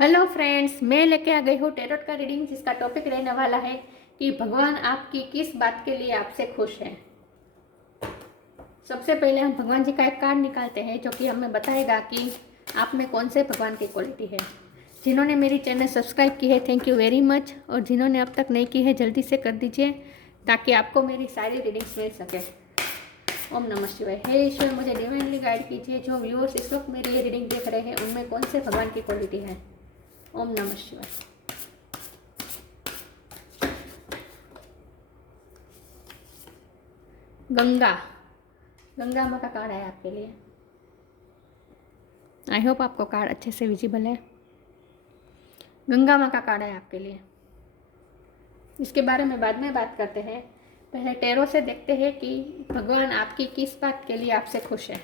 Hello friends, मैं लेके आ गई हूँ टेरोट का रीडिंग, जिसका टॉपिक रहने वाला है कि भगवान आपकी किस बात के लिए आपसे खुश हैं। सबसे पहले हम भगवान जी का एक कार्ड निकालते हैं जो कि हमें बताएगा कि आप में कौन से भगवान की क्वालिटी है। जिन्होंने मेरी चैनल सब्सक्राइब की है, थैंक यू वेरी मच। और जिन्होंने अब तक नहीं की है, जल्दी से कर दीजिए ताकि आपको मेरी सारी रीडिंग्स मिल सके। ओम नमः शिवाय। हे ईश्वर, मुझे डिवाइनली गाइड कीजिए। जो व्यूअर्स इस वक्त मेरी ये रीडिंग देख रहे हैं, उनमें कौन से भगवान की क्वालिटी है। ओम नमः शिवाय। गंगा गंगा माँ का कार्ड है आपके लिए। आई होप आपको कार्ड अच्छे से विजिबल है। गंगा माँ का कार्ड है आपके लिए। इसके बारे में बाद में बात करते हैं। पहले टैरो से देखते हैं कि भगवान आपकी किस बात के लिए आपसे खुश है।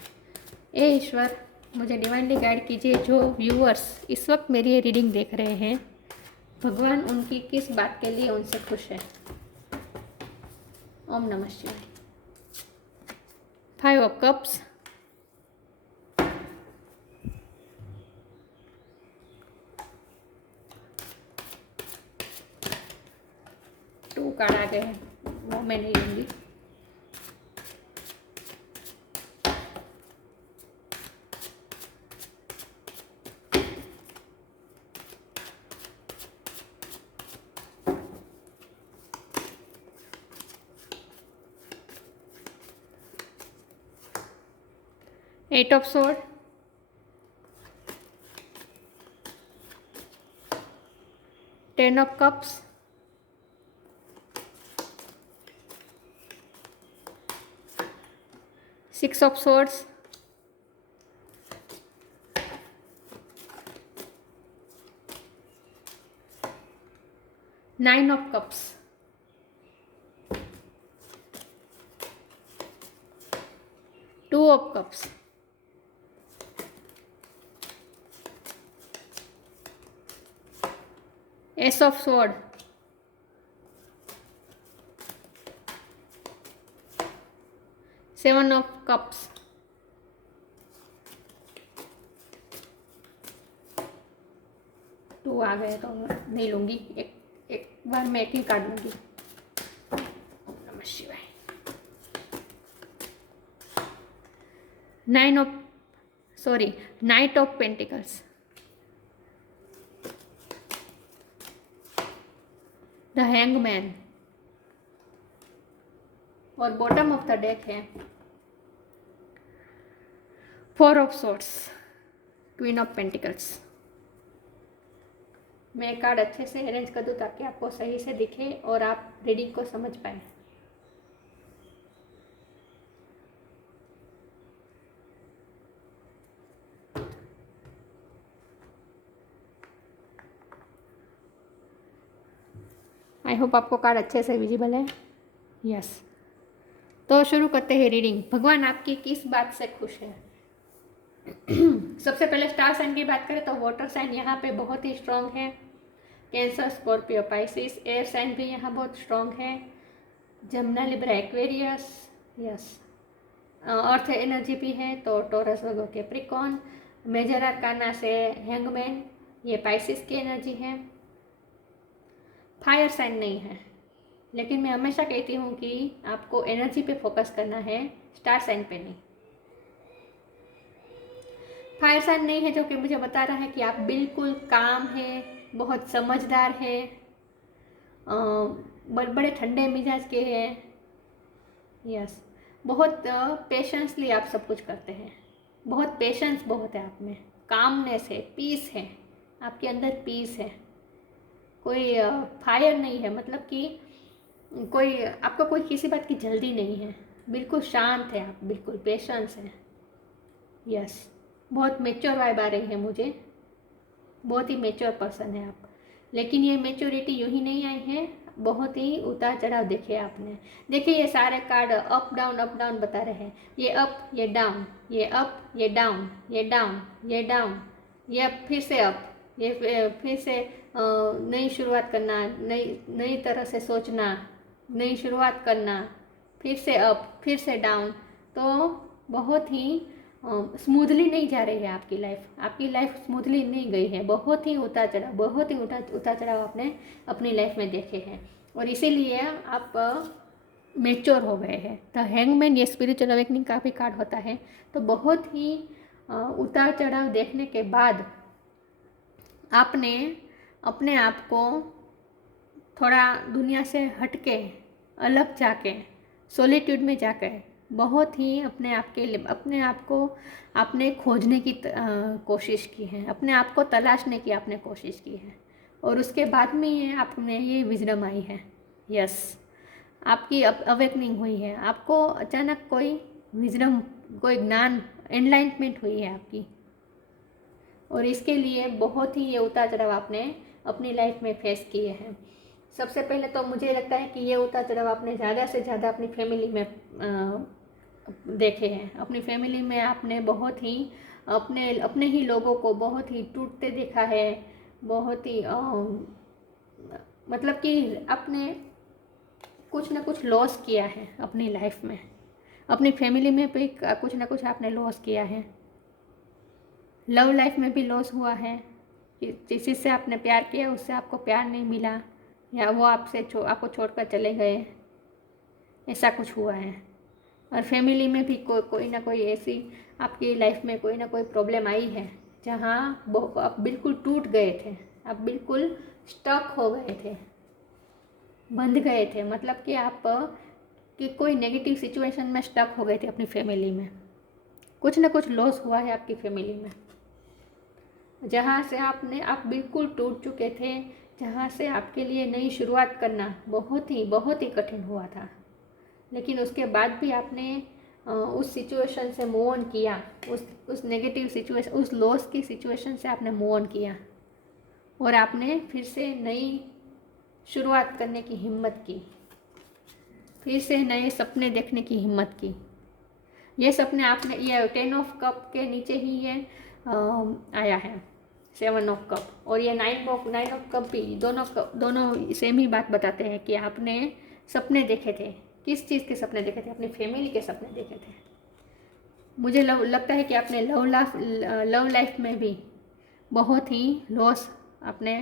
ए ईश्वर, मुझे डिवाइनली गाइड कीजिए। जो व्यूअर्स इस वक्त मेरी ये रीडिंग देख रहे हैं, भगवान उनकी किस बात के लिए उनसे खुश है। ओम नमः शिवाय। 5 ऑफ कप्स, 2 कार्ड आ गए हैं, वो मैं नहीं लूँगी। Eight of sword, 10 of cups, 6 of swords, 9 of cups, 2 of cups, ace of sword, 7 of cups, 2 आ गए तो नहीं लूँगी। एक बार मैं एक ही कार्ड लूँगी। नमः शिवाय। 9 ऑफ पेंटिकल्स, द हैंगमैन, और बॉटम ऑफ द डेक है 4 of swords, queen of pentacles. मैं कार्ड अच्छे से अरेंज कर दूँ ताकि आपको सही से दिखे और आप रीडिंग को समझ पाए। आई होप आपको कार्ड अच्छे से विजिबल है। यस, तो शुरू करते हैं रीडिंग। भगवान आपकी किस बात से खुश है। सबसे पहले स्टार साइन की बात करें तो वाटर साइन यहाँ पे बहुत ही स्ट्रांग है। Cancer, Scorpio, Pisces. Air sign भी यहाँ बहुत स्ट्रांग है। Gemini, Libra, Aquarius. Yes, earth energy भी है तो Taurus, Virgo, Capricorn. Major arcana से हैंगमैन, ये पाइसिस की एनर्जी है। फायर साइन नहीं है, लेकिन मैं हमेशा कहती हूँ कि आपको एनर्जी पे फोकस करना है, स्टार साइन पे नहीं। फायर साइन नहीं है जो कि मुझे बता रहा है कि आप बिल्कुल काम है, बहुत समझदार है, बड़े ठंडे मिजाज के हैं। यस, बहुत पेशेंसली आप सब कुछ करते हैं। बहुत पेशेंस बहुत है आप में, कामनेस है, पीस है, आपके अंदर पीस है। कोई फायर नहीं है, मतलब कि कोई आपको कोई किसी बात की जल्दी नहीं है। बिल्कुल शांत है आप, बिल्कुल पेशेंस है। यस, बहुत मेच्योर वाइब आ रही है मुझे। बहुत ही मेच्योर पर्सन है आप। लेकिन ये मेच्योरिटी यूँ ही नहीं आई है, बहुत ही उतार चढ़ाव देखे आपने। देखिए, ये सारे कार्ड अप डाउन बता रहे हैं। ये अप, ये डाउन, ये अप, ये डाउन, ये डाउन, ये डाउन, ये अप, फिर से अप, ये फिर से नई शुरुआत करना, नई तरह से सोचना, नई शुरुआत करना, फिर से अप, फिर से डाउन। तो बहुत ही स्मूथली नहीं जा रही है आपकी लाइफ स्मूथली नहीं गई है। बहुत ही उतार चढ़ाव आपने अपनी लाइफ में देखे हैं और इसीलिए आप मेच्योर हो गए हैं। द हैंगमैन ये स्पिरिचुअल अवेकनिंग का भी कार्ड होता है। तो बहुत ही उतार चढ़ाव देखने के बाद आपने अपने आप को थोड़ा दुनिया से हटके, अलग जाके, सॉलिट्यूड में जाकर बहुत ही अपने आप को आपने खोजने की कोशिश की है, अपने आप को तलाशने की आपने कोशिश की है और उसके बाद में ये आपने ये विजडम आई है। यस, आपकी अवेकनिंग हुई है, आपको अचानक कोई विजडम, कोई ज्ञान, एनलाइटमेंट हुई है आपकी और इसके लिए बहुत ही ये उतार चढ़ाव आपने अपनी लाइफ में फेस किए हैं। सबसे पहले तो मुझे लगता है कि ये उतार चढ़ाव आपने ज़्यादा से ज़्यादा अपनी फैमिली में देखे हैं। अपनी फैमिली में आपने बहुत ही अपने ही लोगों को बहुत ही टूटते देखा है, बहुत ही मतलब कि आपने कुछ ना कुछ लॉस किया है अपनी लाइफ में। अपनी फैमिली में भी कुछ ना कुछ आपने लॉस किया है। लव लाइफ में भी लॉस हुआ है कि जिससे आपने प्यार किया उससे आपको प्यार नहीं मिला या वो आपको छोड़कर चले गए, ऐसा कुछ हुआ है। और फैमिली में भी कोई ना कोई ऐसी आपकी लाइफ में कोई ना कोई प्रॉब्लम आई है जहाँ आप बिल्कुल टूट गए थे, आप बिल्कुल स्टक हो गए थे, बंध गए थे। मतलब कि आप कि कोई नेगेटिव सिचुएशन में स्टक हो गए थे अपनी फैमिली में। कुछ ना कुछ लॉस हुआ है आपकी फैमिली में, जहाँ से आप बिल्कुल टूट चुके थे, जहाँ से आपके लिए नई शुरुआत करना बहुत ही कठिन हुआ था। लेकिन उसके बाद भी आपने उस सिचुएशन से मूव ऑन किया, उस नेगेटिव सिचुएशन, उस लॉस की सिचुएशन से आपने मूव ऑन किया और आपने फिर से नई शुरुआत करने की हिम्मत की, फिर से नए सपने देखने की हिम्मत की। ये सपने आपने, ये 10 ऑफ कप के नीचे ही ये आया है 7 ऑफ कप और ये 9 ऑफ कप भी, दोनों सेम ही बात बताते हैं कि आपने सपने देखे थे। किस चीज़ के सपने देखे थे? अपनी फैमिली के सपने देखे थे। मुझे लगता है कि आपने लव लाइफ में भी बहुत ही लॉस आपने,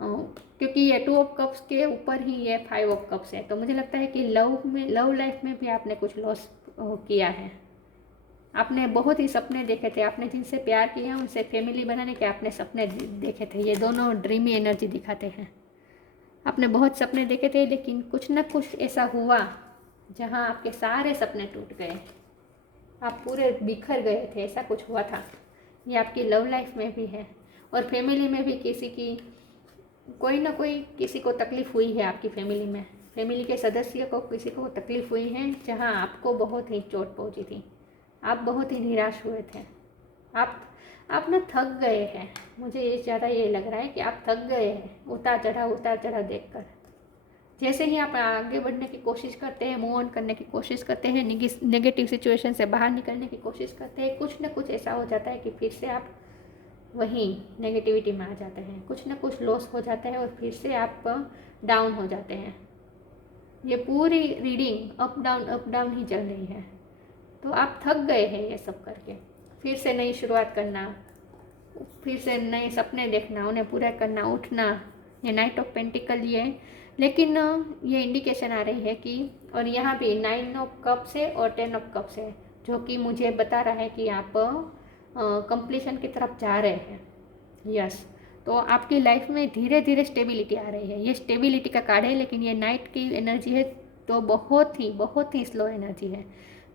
क्योंकि ये 2 ऑफ कप्स के ऊपर ही ये 5 ऑफ कप्स है। तो मुझे लगता है कि लव लाइफ में भी आपने कुछ लॉस किया है। आपने बहुत ही सपने देखे थे, आपने जिनसे प्यार किया उनसे फैमिली बनाने के आपने सपने देखे थे। ये दोनों ड्रीमी एनर्जी दिखाते हैं। आपने बहुत सपने देखे थे लेकिन कुछ ना कुछ ऐसा हुआ जहाँ आपके सारे सपने टूट गए, आप पूरे बिखर गए थे, ऐसा कुछ हुआ था। ये आपकी लव लाइफ में भी है और फैमिली में भी कोई ना कोई किसी को तकलीफ़ हुई है आपकी फैमिली में। फैमिली के सदस्य को किसी को तकलीफ़ हुई है जहाँ आपको बहुत ही चोट पहुँची थी, आप बहुत ही निराश हुए थे, आप ना थक गए हैं। मुझे ये लग रहा है कि आप थक गए हैं उतार चढ़ाव देखकर। जैसे ही आप आगे बढ़ने की कोशिश करते हैं, मूव ऑन करने की कोशिश करते हैं, नेगेटिव सिचुएशन से बाहर निकलने की कोशिश करते हैं, कुछ ना कुछ ऐसा हो जाता है कि फिर से आप वहीं नेगेटिविटी में आ जाते हैं। कुछ ना कुछ लॉस हो जाता है और फिर से आप डाउन हो जाते हैं। ये पूरी रीडिंग अप डाउन ही चल रही है। तो आप थक गए हैं ये सब करके। फिर से नई शुरुआत करना, फिर से नए सपने देखना, उन्हें पूरा करना, उठना, ये नाइट ऑफ पेंटिकल ये। लेकिन ये इंडिकेशन आ रही है कि, और यहाँ भी 9 ऑफ कप्स है और 10 ऑफ कप्स है, जो कि मुझे बता रहा है कि आप कंप्लीशन की तरफ जा रहे हैं। यस, तो आपकी लाइफ में धीरे धीरे स्टेबिलिटी आ रही है। ये स्टेबिलिटी का कार्ड है, लेकिन ये नाइट की एनर्जी है तो बहुत ही स्लो एनर्जी है।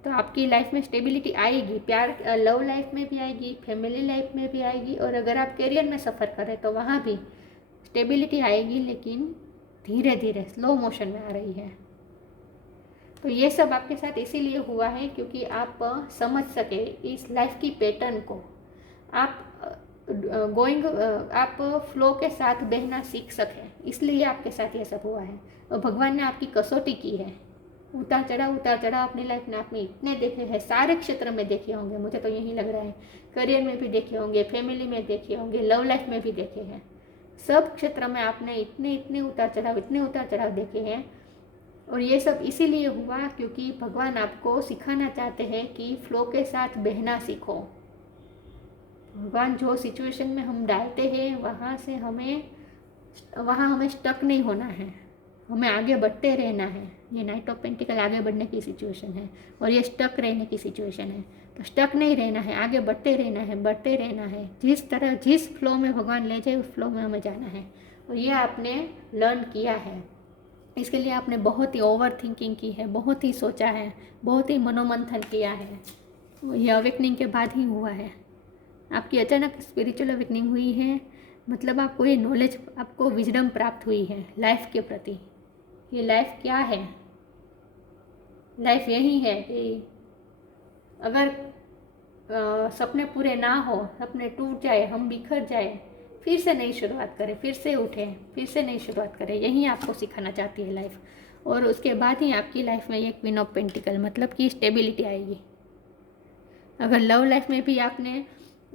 तो आपकी लाइफ में स्टेबिलिटी आएगी, प्यार लव लाइफ में भी आएगी, फैमिली लाइफ में भी आएगी, और अगर आप करियर में सफ़र करें तो वहाँ भी स्टेबिलिटी आएगी, लेकिन धीरे धीरे स्लो मोशन में आ रही है। तो ये सब आपके साथ इसीलिए हुआ है क्योंकि आप समझ सके इस लाइफ की पैटर्न को, आप आप फ्लो के साथ बहना सीख सकें, इसलिए आपके साथ ये सब हुआ है। और भगवान ने आपकी कसौटी की है। उतार चढ़ाव अपनी लाइफ में आपने इतने देखे हैं, सारे क्षेत्र में देखे होंगे, मुझे तो यही लग रहा है। करियर में भी देखे होंगे, फैमिली में देखे होंगे, लव लाइफ में भी देखे हैं। सब क्षेत्र में आपने इतने उतार चढ़ाव देखे हैं। और ये सब इसीलिए हुआ क्योंकि भगवान आपको सिखाना चाहते हैं कि फ्लो के साथ बहना सीखो। भगवान जो सिचुएशन में हम डालते हैं वहाँ हमें स्टक नहीं होना है, हमें आगे बढ़ते रहना है। ये नाइट ऑफ पेंटिकल आगे बढ़ने की सिचुएशन है और ये स्टक रहने की सिचुएशन है। तो स्टक नहीं रहना है, आगे बढ़ते रहना है। जिस फ्लो में भगवान ले जाए उस फ्लो में हमें जाना है। और ये आपने लर्न किया है, इसके लिए आपने बहुत ही ओवर थिंकिंग की है, बहुत ही सोचा है, बहुत ही मनोमंथन किया है। ये अवेकनिंग के बाद ही हुआ है। आपकी अचानक स्पिरिचुअल अवेकनिंग हुई है, मतलब आपको ये नॉलेज, आपको विजडम प्राप्त हुई है लाइफ के प्रति। ये लाइफ क्या है? लाइफ यही है कि अगर सपने पूरे ना हो, सपने टूट जाए, हम बिखर जाए, फिर से नई शुरुआत करें, फिर से उठें, फिर से नई शुरुआत करें, यही आपको सिखाना चाहती है लाइफ। और उसके बाद ही आपकी लाइफ में ये क्वीन ऑफ पेंटिकल मतलब कि स्टेबिलिटी आएगी। अगर लव लाइफ में भी आपने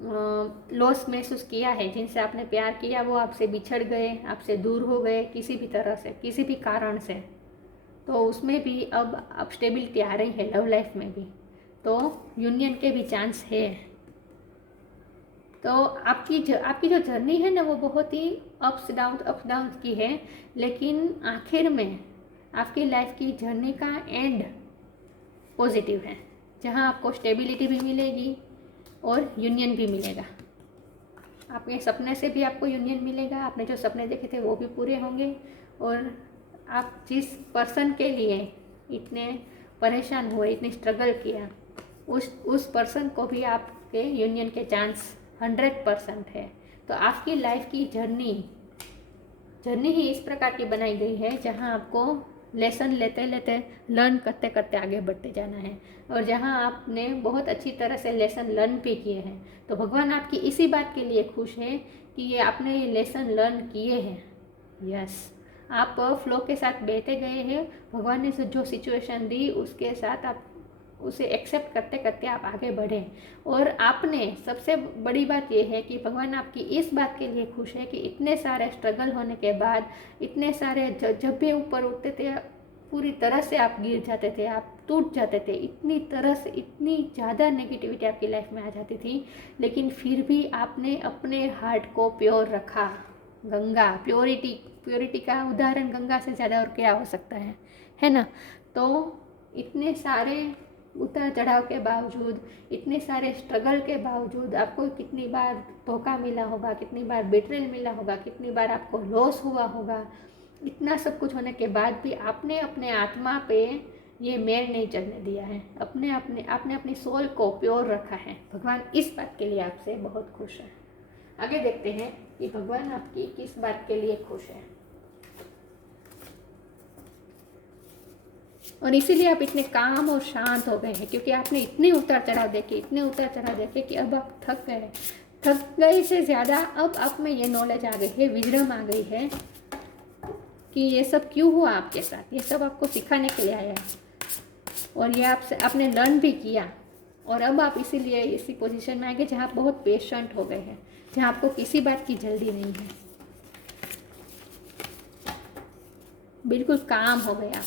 लॉस महसूस किया है, जिनसे आपने प्यार किया वो आपसे बिछड़ गए, आपसे दूर हो गए किसी भी तरह से, किसी भी कारण से, तो उसमें भी अब स्टेबिलिटी आ रही है लव लाइफ में भी, तो यूनियन के भी चांस है। तो आपकी जो जर्नी है ना वो बहुत ही अप्स डाउन की है, लेकिन आखिर में आपकी लाइफ की जर्नी का एंड पॉजिटिव है, जहां आपको स्टेबिलिटी भी मिलेगी और यूनियन भी मिलेगा। आपके सपने से भी आपको यूनियन मिलेगा, आपने जो सपने देखे थे वो भी पूरे होंगे, और आप जिस पर्सन के लिए इतने परेशान हुए, इतनी स्ट्रगल किया, उस पर्सन को भी आपके यूनियन के चांस 100% है। तो आपकी लाइफ की जर्नी ही इस प्रकार की बनाई गई है जहां आपको लेसन लेते लेते, लर्न करते करते आगे बढ़ते जाना है, और जहां आपने बहुत अच्छी तरह से लेसन लर्न भी किए हैं। तो भगवान आपकी इसी बात के लिए खुश है कि ये आपने ये लेसन लर्न किए हैं। यस, आप फ्लो के साथ बहते गए हैं, भगवान ने जो सिचुएशन दी उसके साथ आप उसे एक्सेप्ट करते करते आप आगे बढ़े। और आपने, सबसे बड़ी बात यह है कि भगवान आपकी इस बात के लिए खुश है कि इतने सारे स्ट्रगल होने के बाद, इतने सारे जब भी ऊपर उठते थे पूरी तरह से आप गिर जाते थे, आप टूट जाते थे, इतनी तरह से इतनी ज़्यादा नेगेटिविटी आपकी लाइफ में आ जाती थी, लेकिन फिर भी आपने अपने हार्ट को प्योर रखा। गंगा, प्योरिटी का उदाहरण गंगा से ज़्यादा और क्या हो सकता है ना? तो इतने सारे उतार चढ़ाव के बावजूद, इतने सारे स्ट्रगल के बावजूद, आपको कितनी बार धोखा मिला होगा, कितनी बार बेट्रेल मिला होगा, कितनी बार आपको लॉस हुआ होगा, इतना सब कुछ होने के बाद भी आपने अपने आत्मा पे ये मेल नहीं चलने दिया है, आपने अपनी सोल को प्योर रखा है। भगवान इस बात के लिए आपसे बहुत खुश है। आगे देखते हैं कि भगवान आपकी किस बात के लिए खुश है, और इसीलिए आप इतने काम और शांत हो गए हैं, क्योंकि आपने इतने उतार चढ़ाव देखे कि अब आप थक गए से ज़्यादा अब आप में ये नॉलेज आ गई है, विजडम आ गई है कि ये सब क्यों हुआ आपके साथ, ये सब आपको सिखाने के लिए आया है, और ये आपने लर्न भी किया। और अब आप इसीलिए इसी पोजीशन में आ गए जहाँ आप बहुत पेशेंट हो गए हैं, जहाँ आपको किसी बात की जल्दी नहीं है, बिल्कुल काम हो गए आप।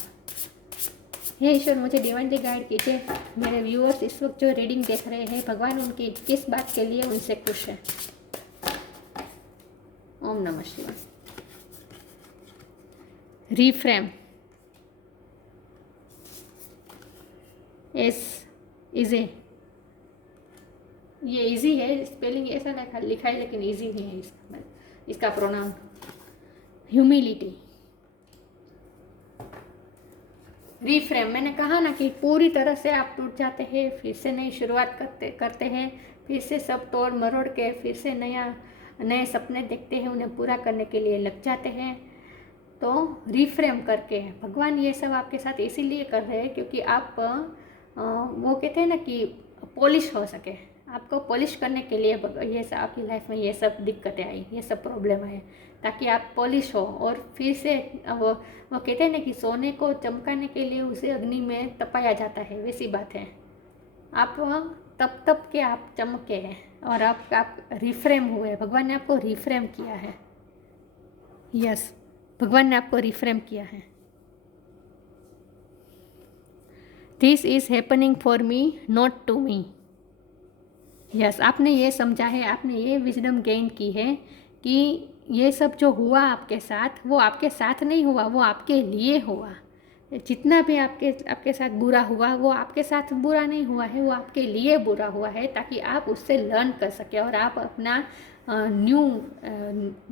हे ईश्वर, मुझे डिवाइनली गाइड कीजिए। मेरे व्यूअर्स इस वक्त जो रीडिंग देख रहे हैं, भगवान उनकी किस बात के लिए उनसे खुश है। ओम नमः शिवाय। रीफ्रेम एस इजी, ये इजी है, स्पेलिंग ऐसा लिखा है लेकिन इजी ही है इसका प्रोनाउन। ह्यूमिलिटी, रीफ्रेम, मैंने कहा ना कि पूरी तरह से आप टूट जाते हैं, फिर से नई शुरुआत करते हैं, फिर से सब तोड़ मरोड़ के फिर से नए सपने देखते हैं, उन्हें पूरा करने के लिए लग जाते हैं। तो रीफ्रेम करके भगवान ये सब आपके साथ इसीलिए कर रहे हैं क्योंकि आप वो कहते हैं ना कि पॉलिश हो सके, आपको पॉलिश करने के लिए ये सब आपकी लाइफ में ये सब दिक्कतें आई, ये सब प्रॉब्लम आए, ताकि आप पॉलिश हो। और फिर से वो कहते हैं ना कि सोने को चमकाने के लिए उसे अग्नि में तपाया जाता है, वैसी बात है। आप तप के आप चमके हैं और आप रिफ्रेम हुए, भगवान ने आपको रिफ्रेम किया है। यस, भगवान ने आपको रिफ्रेम किया है। This is happening for me not to me. Yes, आपने ये समझा है, आपने ये विजडम गेन की है कि ये सब जो हुआ आपके साथ वो आपके साथ नहीं हुआ, वो आपके लिए हुआ। जितना भी आपके साथ बुरा हुआ वो आपके साथ बुरा नहीं हुआ है, वो आपके लिए बुरा हुआ है, ताकि आप उससे लर्न कर सके और आप अपना न्यू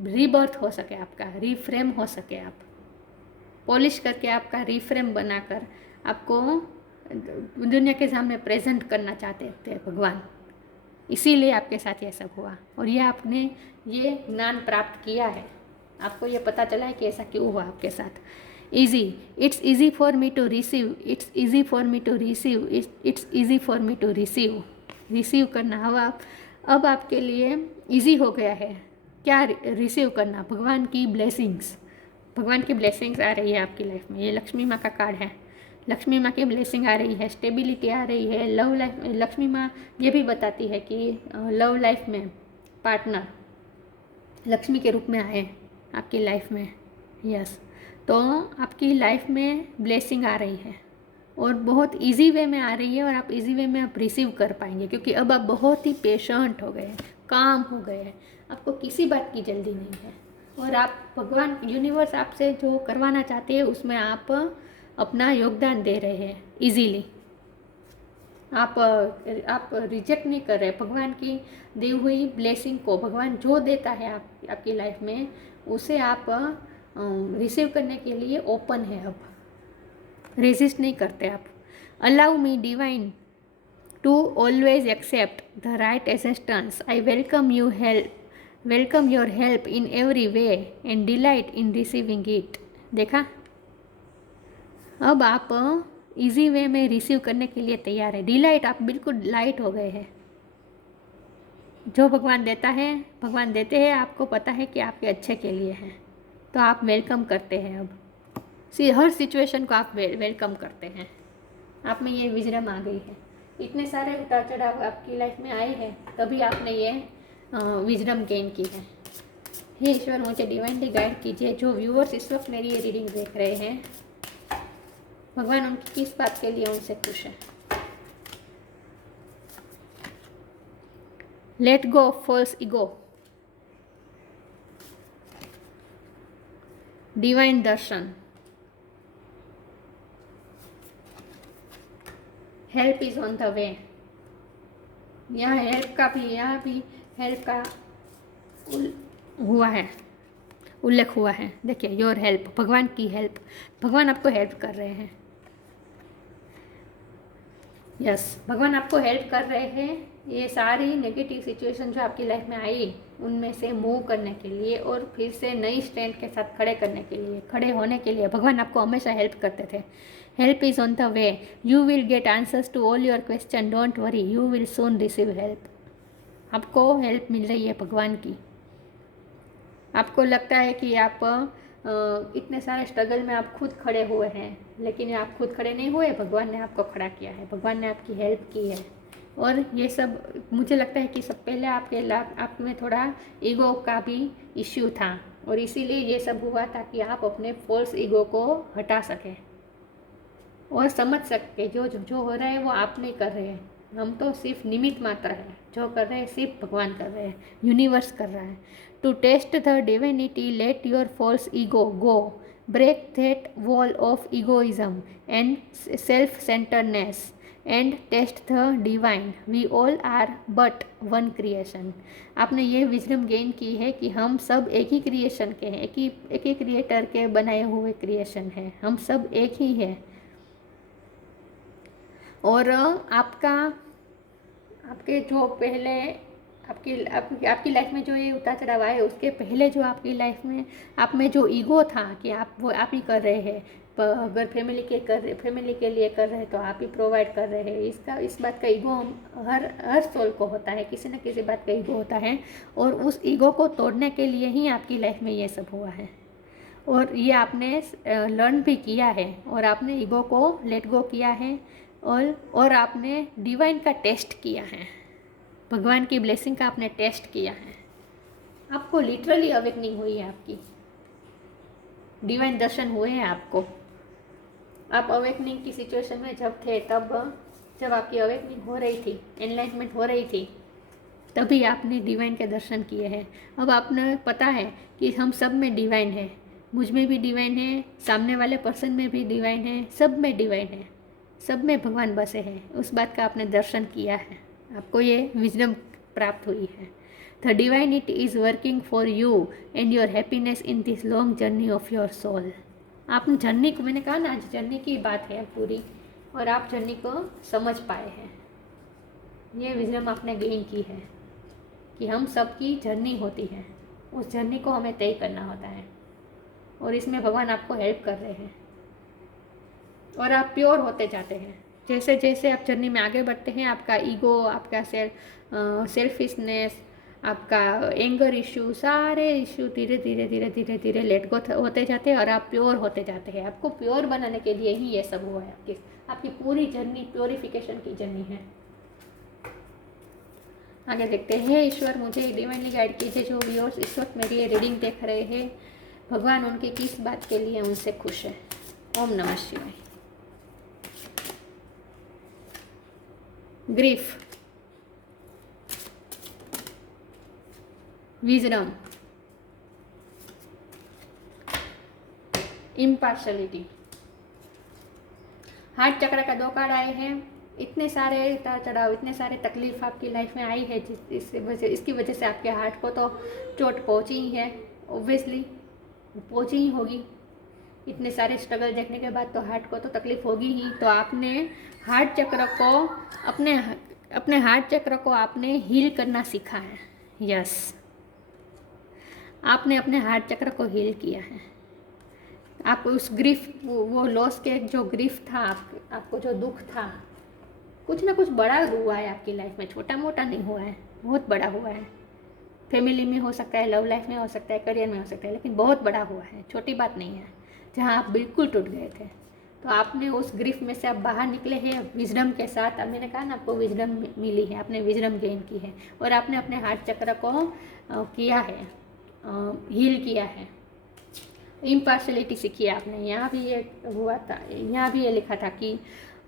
रीबर्थ हो सके, आपका रीफ्रेम हो सके, आप पॉलिश करके आपका रीफ्रेम बनाकर आपको दुनिया के सामने प्रेजेंट करना चाहते थे भगवान। इसीलिए आपके साथ ये सब हुआ और ये आपने ये ज्ञान प्राप्त किया है, आपको ये पता चला है कि ऐसा क्यों हुआ आपके साथ। Easy, it's easy for me to receive, it's easy for me to receive, it's easy for me to receive. Receive करना अब आपके लिए ईजी हो गया है। क्या रिसीव करना? भगवान की ब्लेसिंग्स। भगवान की ब्लेसिंग्स आ रही है आपकी लाइफ में। ये लक्ष्मी माँ का कार्ड है, लक्ष्मी माँ की ब्लेसिंग आ रही है, स्टेबिलिटी आ रही है, लव लाइफ। लक्ष्मी माँ ये भी बताती है कि लव लाइफ में पार्टनर लक्ष्मी के रूप में आए आपकी लाइफ में। यस, तो आपकी लाइफ में ब्लेसिंग आ रही है और बहुत इजी वे में आ रही है और आप इजी वे में आप रिसीव कर पाएंगे, क्योंकि अब आप बहुत ही पेशेंट हो गए हैं, काम हो गए हैं, आपको किसी बात की जल्दी नहीं है और आप भगवान यूनिवर्स आपसे जो करवाना चाहते हैं उसमें आप अपना योगदान दे रहे हैं इजीली। आप रिजेक्ट नहीं कर रहे भगवान की दी हुई ब्लेसिंग को। भगवान जो देता है आपकी लाइफ में उसे आप रिसीव करने के लिए ओपन है, अब रेजिस्ट नहीं करते आप। Allow me divine to always accept the right assistance. I welcome your help in every way and delight in receiving it. देखा, अब आप इजी वे में रिसीव करने के लिए तैयार है। डिलाइट, आप बिल्कुल लाइट हो गए हैं। जो भगवान देता है, भगवान देते हैं, आपको पता है कि आपके अच्छे के लिए है, तो आप वेलकम करते हैं। अब हर सिचुएशन को आप वेलकम करते हैं। आप में ये विजडम आ गई है। इतने सारे उतार चढ़ाव आपकी लाइफ में आए हैं, तभी आपने ये विजडम गेन की है। हे ईश्वर, मुझे डिवाइनली गाइड कीजिए। जो व्यूअर्स इस वक्त मेरी ये रीडिंग देख रहे हैं, भगवान उनकी किस बात के लिए उनसे खुश है। Let go of false ego. Divine darshan. Help is on the way. यहाँ भी हेल्प का उल्लेख हुआ है। देखिए, योर हेल्प, भगवान की हेल्प, भगवान आपको हेल्प कर रहे हैं। यस, भगवान आपको हेल्प कर रहे हैं ये सारी नेगेटिव सिचुएशन जो आपकी लाइफ में आई उनमें से मूव करने के लिए और फिर से नई स्ट्रेंथ के साथ खड़े होने के लिए भगवान आपको हमेशा हेल्प करते थे। Help is on the way, you will get answers to all your question, don't worry, you will soon receive help. आपको हेल्प मिल रही है भगवान की। आपको लगता है कि आप इतने सारे स्ट्रगल में आप खुद खड़े हुए हैं, लेकिन आप खुद खड़े नहीं हुए, भगवान ने आपको खड़ा किया है, भगवान ने आपकी हेल्प की है। और ये सब मुझे लगता है कि सब पहले आप में थोड़ा ईगो का भी इश्यू था और इसीलिए ये सब हुआ, ताकि आप अपने फॉल्स ईगो को हटा सकें और समझ सके जो हो रहा है वो आप नहीं कर रहे हैं, हम तो सिर्फ निमित्त मात्र है। जो कर रहे हैं सिर्फ भगवान कर रहे हैं, यूनिवर्स कर रहा है। To test the divinity, let your false ego go, break that wall of egoism and self centredness and test the divine, we all are but one creation. आपने ये विजडम गेन की है कि हम सब एक ही क्रिएशन के हैं, एक ही क्रिएटर के बनाए हुए क्रिएशन हैं, हम सब एक ही हैं। और आपके जो पहले आपकी लाइफ में जो ये उतार चढ़ाव आए, उसके पहले जो आपकी लाइफ में आप में जो ईगो था कि आप ही कर रहे हैं, अगर फैमिली के लिए कर रहे हैं तो आप ही प्रोवाइड कर रहे हैं, इस बात का ईगो हर सोल को होता है, किसी न किसी बात का ईगो होता है। और उस ईगो को तोड़ने के लिए ही आपकी लाइफ में ये सब हुआ है और ये आपने लर्न भी किया है और आपने ईगो को लेट गो किया है और आपने डिवाइन का टेस्ट किया है, भगवान की ब्लेसिंग का आपने टेस्ट किया है। आपको लिटरली अवेकनिंग हुई है, आपकी डिवाइन दर्शन हुए हैं आपको। आप अवेकनिंग की सिचुएशन में जब थे, तब जब आपकी अवेकनिंग हो रही थी, एनलाइटमेंट हो रही थी, तभी आपने डिवाइन के दर्शन किए हैं। अब आपने पता है कि हम सब में डिवाइन है, मुझ में भी डिवाइन है, सामने वाले पर्सन में भी डिवाइन है, सब में डिवाइन है, सब में भगवान बसे हैं। उस बात का आपने दर्शन किया है, आपको ये विजडम प्राप्त हुई है। The divinity is working for you and your happiness in this long journey of your soul. आप जर्नी को, मैंने कहा ना आज जर्नी की बात है पूरी, और आप जर्नी को समझ पाए हैं। ये विजडम आपने गेन की है कि हम सबकी जर्नी होती है, उस जर्नी को हमें तय करना होता है, और इसमें भगवान आपको हेल्प कर रहे हैं और आप प्योर होते जाते हैं। जैसे जैसे आप जर्नी में आगे बढ़ते हैं, आपका ईगो, आपका सेल्फिशनेस, आपका एंगर इशू, सारे इशू धीरे धीरे धीरे धीरे धीरे लेट गो होते जाते हैं और आप प्योर होते जाते हैं। आपको प्योर बनाने के लिए ही ये सब हुआ है। आपकी पूरी जर्नी प्योरिफिकेशन की जर्नी है। आगे देखते हैं। ईश्वर मुझे डिवाइनली गाइड कीजिए। जो व्यूअर्स इस वक्त मेरी ये रीडिंग देख रहे हैं, भगवान उनकी किस बात के लिए उनसे खुश है। ओम नमः शिवाय। Grief, wisdom, impartiality. हार्ट चक्र का 2 कार्ड आए हैं। इतने सारे उतार चढ़ाव, इतने सारे तकलीफ आपकी लाइफ में आई है, इसकी वजह से आपके हार्ट को तो चोट पहुंची ही है, ऑब्वियसली पहुंची ही होगी। इतने सारे स्ट्रगल देखने के बाद तो हार्ट को तो तकलीफ होगी ही। तो आपने हार्ट चक्र को अपने हार्ट चक्र को आपने हील करना सीखा है। यस, आपने अपने हार्ट चक्र को हील किया है। आप उस ग्रीफ, वो लॉस के जो ग्रीफ था, आपको जो दुख था, कुछ ना कुछ बड़ा हुआ है आपकी लाइफ में, छोटा मोटा नहीं हुआ है, बहुत बड़ा हुआ है। फैमिली में हो सकता है, लव लाइफ में हो सकता है, करियर में हो सकता है, लेकिन बहुत बड़ा हुआ है, छोटी बात नहीं है। जहाँ आप बिल्कुल टूट गए थे, तो आपने उस ग्रीफ में से आप बाहर निकले हैं विजडम के साथ। अब मैंने कहा ना, आपको विजडम मिली है, आपने विजडम गेन की है, और आपने अपने हार्ट चक्र को किया है, हील किया है। इम्पार्शलिटी सीखी है आपने। यहाँ भी ये हुआ था, यहाँ भी ये लिखा था कि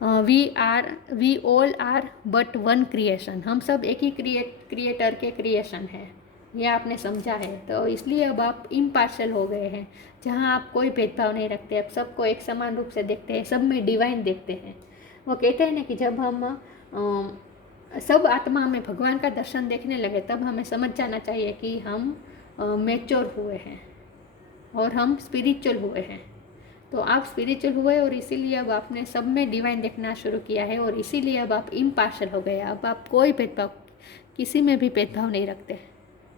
we all are but one creation. हम सब एक ही क्रिएटर के क्रिएशन है, ये आपने समझा है। तो इसलिए अब आप इम्पार्शल हो गए हैं, जहाँ आप कोई भेदभाव नहीं रखते, अब सबको एक समान रूप से देखते हैं, सब में डिवाइन देखते हैं। वो कहते हैं ना कि जब हम सब आत्मा में भगवान का दर्शन देखने लगे, तब हमें समझ जाना चाहिए कि हम मैच्योर हुए हैं और हम स्पिरिचुअल हुए हैं। तो आप स्पिरिचुअल हुए और इसीलिए अब आपने सब में डिवाइन देखना शुरू किया है, और इसीलिए अब आप इम्पार्शल हो गए। अब आप कोई भेदभाव, किसी में भी भेदभाव नहीं रखते,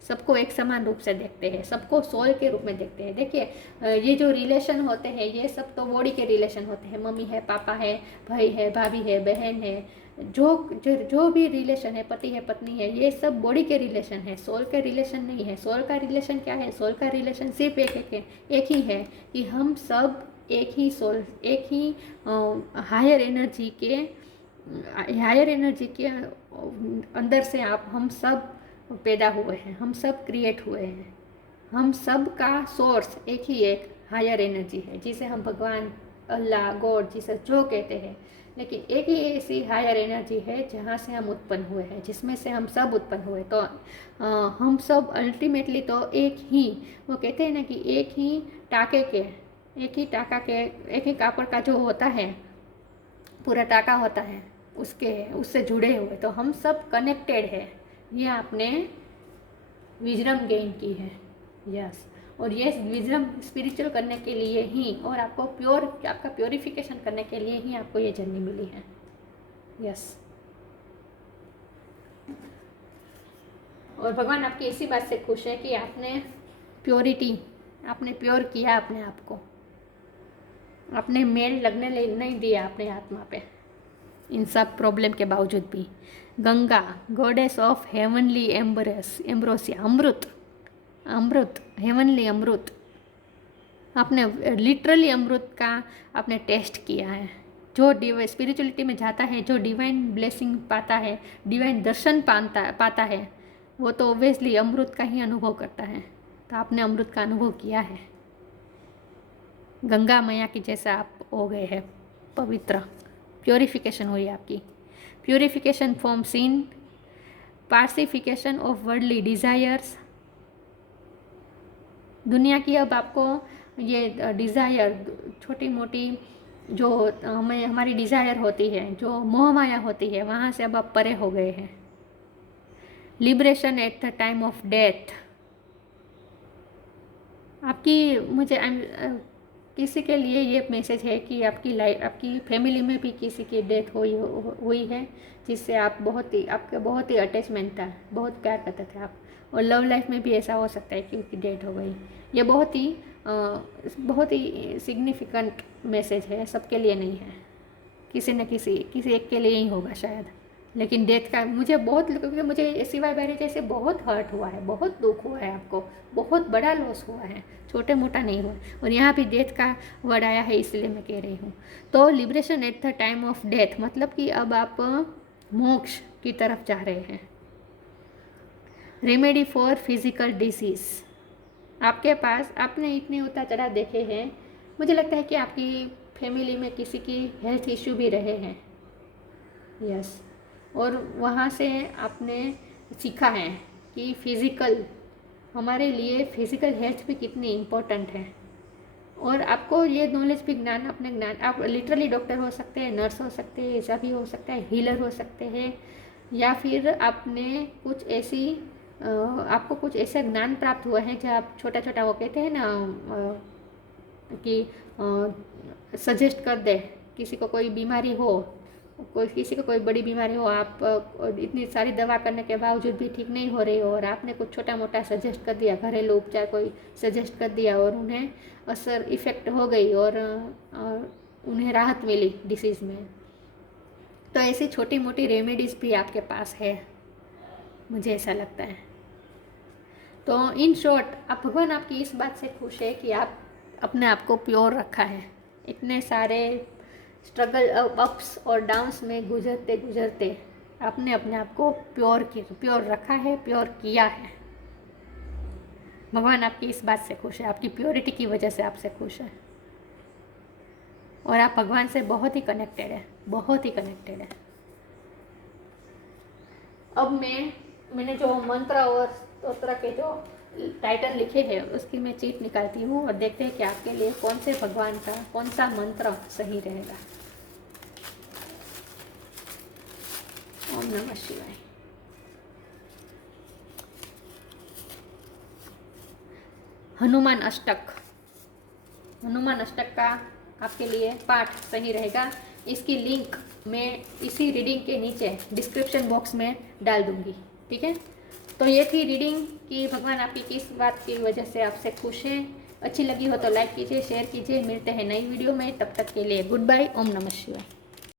सबको एक समान रूप से देखते हैं, सबको सोल के रूप में देखते हैं। देखिए, ये जो रिलेशन होते हैं, ये सब तो बॉडी के रिलेशन होते हैं। मम्मी है, पापा है, भाई है, भाभी है, बहन है, जो भी रिलेशन है, पति है, पत्नी है, ये सब बॉडी के रिलेशन है, सोल के रिलेशन नहीं है। सोल का रिलेशन क्या है? सोल का रिलेशन सिर्फ एक ही है कि हम सब एक ही सोल, एक ही हायर एनर्जी के अंदर से हम सब पैदा हुए हैं, हम सब क्रिएट हुए हैं। हम सब का सोर्स एक ही एक हायर एनर्जी है, जिसे हम भगवान, अल्लाह, गॉड, जीसस जो कहते हैं। लेकिन एक ही ऐसी हायर एनर्जी है जहाँ से हम उत्पन्न हुए हैं, जिसमें से हम सब उत्पन्न हुए। तो हम सब अल्टीमेटली तो एक ही, वो कहते हैं ना कि एक ही कापड़ का जो होता है, पूरा टाका होता है, उससे जुड़े हुए। तो हम सब कनेक्टेड है। ये आपने विजडम गेन की है। यस, और ये विजडम स्पिरिचुअल करने के लिए ही, और आपका प्योरिफिकेशन करने के लिए ही आपको ये जर्नी मिली है। यस, और भगवान आपकी इसी बात से खुश है कि आपने प्योर किया अपने आप को, आपने मेल लगने नहीं दिया अपने आत्मा पे, इन सब प्रॉब्लम के बावजूद भी। Ganga, goddess of heavenly ambrosia, amrit, heavenly amrit. आपने लिटरली अमृत का आपने टेस्ट किया है। जो स्पिरिचुअलिटी में जाता है, जो डिवाइन ब्लेसिंग पाता है, डिवाइन दर्शन पाता है, वो तो ऑब्वियसली अमृत का ही अनुभव करता है। तो आपने अमृत का अनुभव किया है, गंगा मैया की जैसा आप हो गए हैं। पवित्र, प्योरिफिकेशन हुई आपकी। Purification from sin, pacification of worldly desires. दुनिया की अब आपको ये डिज़ायर, छोटी मोटी जो हमें हमारी डिज़ायर होती है, जो मोह माया होती है, वहाँ से अब आप परे हो गए हैं। Liberation at the time of death. आपकी मुझे किसी के लिए ये मैसेज है कि आपकी लाइफ, आपकी फैमिली में भी किसी की डेथ हुई है, जिससे आप आपका बहुत ही अटैचमेंट था, बहुत प्यार करते थे आप। और लव लाइफ में भी ऐसा हो सकता है कि उसकी डेथ हो गई। ये बहुत ही सिग्निफिकेंट मैसेज है, सबके लिए नहीं है, किसी न किसी एक के लिए ही होगा शायद। लेकिन डेथ का मुझे बहुत, क्योंकि मुझे सिवाय बारी जैसे बहुत हर्ट हुआ है, बहुत दुख हुआ है, आपको बहुत बड़ा लॉस हुआ है, छोटे मोटा नहीं हुआ। और यहाँ भी डेथ का वर्ड आया है, इसलिए मैं कह रही हूँ। तो liberation at the time of death मतलब कि अब आप मोक्ष की तरफ जा रहे हैं। Remedy for physical disease. आपके पास, आपने इतने उतार चढ़ाव देखे हैं, मुझे लगता है कि आपकी फैमिली में किसी की हेल्थ इश्यू भी रहे हैं। यस। और वहाँ से आपने सीखा है कि फिज़िकल, हमारे लिए फिज़िकल हेल्थ भी कितनी इम्पोर्टेंट है। और आपको ये नॉलेज भी, ज्ञान, अपने ज्ञान, आप लिटरली डॉक्टर हो सकते हैं, नर्स हो सकते हैं, ऐसा भी हो सकता है, हीलर हो सकते हैं, या फिर आपने कुछ ऐसी आपको कुछ ऐसा ज्ञान प्राप्त हुआ है जो आप छोटा छोटा, वो कहते हैं ना कि सजेस्ट कर दे, किसी को कोई बीमारी हो, किसी को कोई बड़ी बीमारी हो, आप इतनी सारी दवा करने के बावजूद भी ठीक नहीं हो रही हो, और आपने कुछ छोटा मोटा सजेस्ट कर दिया, घरेलू उपचार कोई सजेस्ट कर दिया, और उन्हें असर इफ़ेक्ट हो गई, और उन्हें राहत मिली डिसीज़ में। तो ऐसी छोटी मोटी रेमेडीज़ भी आपके पास है, मुझे ऐसा लगता है। तो इन शॉर्ट, आप भगवान आपकी इस बात से खुश है कि आप अपने आप को प्योर रखा है। इतने सारे स्ट्रगल, अप्स और डाउन्स में गुजरते गुजरते आपने अपने आप को प्योर रखा है, प्योर किया है। भगवान आपकी इस बात से खुश है, आपकी प्योरिटी की वजह से आपसे खुश है, और आप भगवान से बहुत ही कनेक्टेड है, बहुत ही कनेक्टेड है। अब मैंने जो मंत्र और स्तोत्र के जो टाइटल लिखे हैं उसकी मैं चीट निकालती हूँ, और देखते हैं कि आपके लिए कौन से भगवान का कौन सा मंत्र सही रहेगा। ओम नमः शिवाय। हनुमान अष्टक का आपके लिए पाठ सही रहेगा। इसकी लिंक मैं इसी रीडिंग के नीचे डिस्क्रिप्शन बॉक्स में डाल दूंगी, ठीक है। तो ये थी रीडिंग कि भगवान आपकी किस बात की वजह से आपसे खुश हैं। अच्छी लगी हो तो लाइक कीजिए, शेयर कीजिए। मिलते हैं नई वीडियो में, तब तक के लिए गुड बाय। ओम नमः शिवाय।